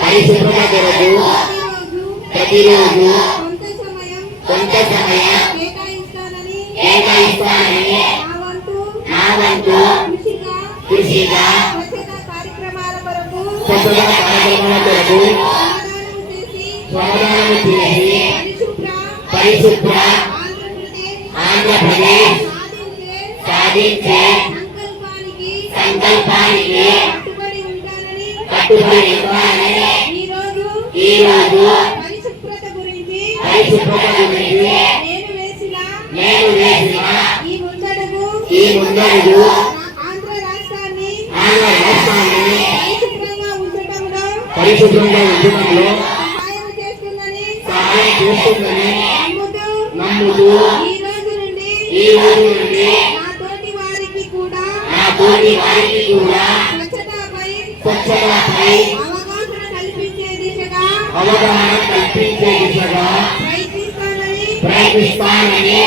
పరిశుభ్రత కొరకు ప్రతిరోజు కొంత సమయం కేటాయిస్తానని నా వంతు కృషిగా స్వచ్ఛతా కార్యక్రమాల కొరకు సమాధానం చేసి పరిశుభ్ర ఆంధ్రప్రదేశ్ సాధించే సంకల్పానికి కట్టుబడి ఉంటానని ఈరోజు పరిశుభ్రత గురించి నేను వేసిన ఈ ముందడుగు ఆంధ్ర రాష్ట్రాన్ని పరిశుభ్రంగా ఉంచడంలో సహాయం చేస్తుందని నమ్ముతూ ఈ రోజు నుండి నా తోటి వారికి కూడా స్వచ్ఛతపై అవగాహన కల్పించే దిశగా ప్రయత్నిస్తానని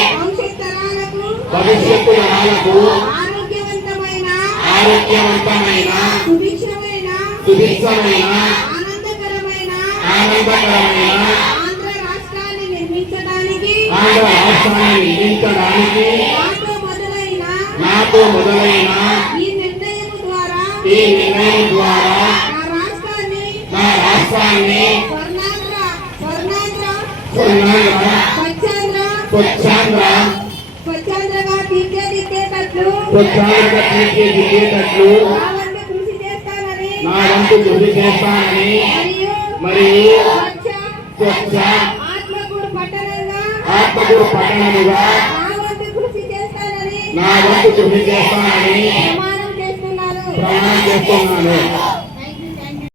భవిష్యత్తు తరాలకు ఆరోగ్యవంతమైన సుభిక్షమైన ఆనందకరమైన ఆంధ్ర రాష్ట్రాన్ని నిర్మించడానికి నాతో మొదలైన ఈ నిర్ణయం ద్వారా నా రాష్ట్రాన్ని స్వచ్ఛంద్రగా తీర్చిదిద్దేటట్లు నా వంతు కృషి చేస్తానని మరియు స్వచ్ఛ ఆత్మకూరు పట్టణముగా నా వంతు కృషి చేస్తానని ప్రమాణం చేస్తున్నాను.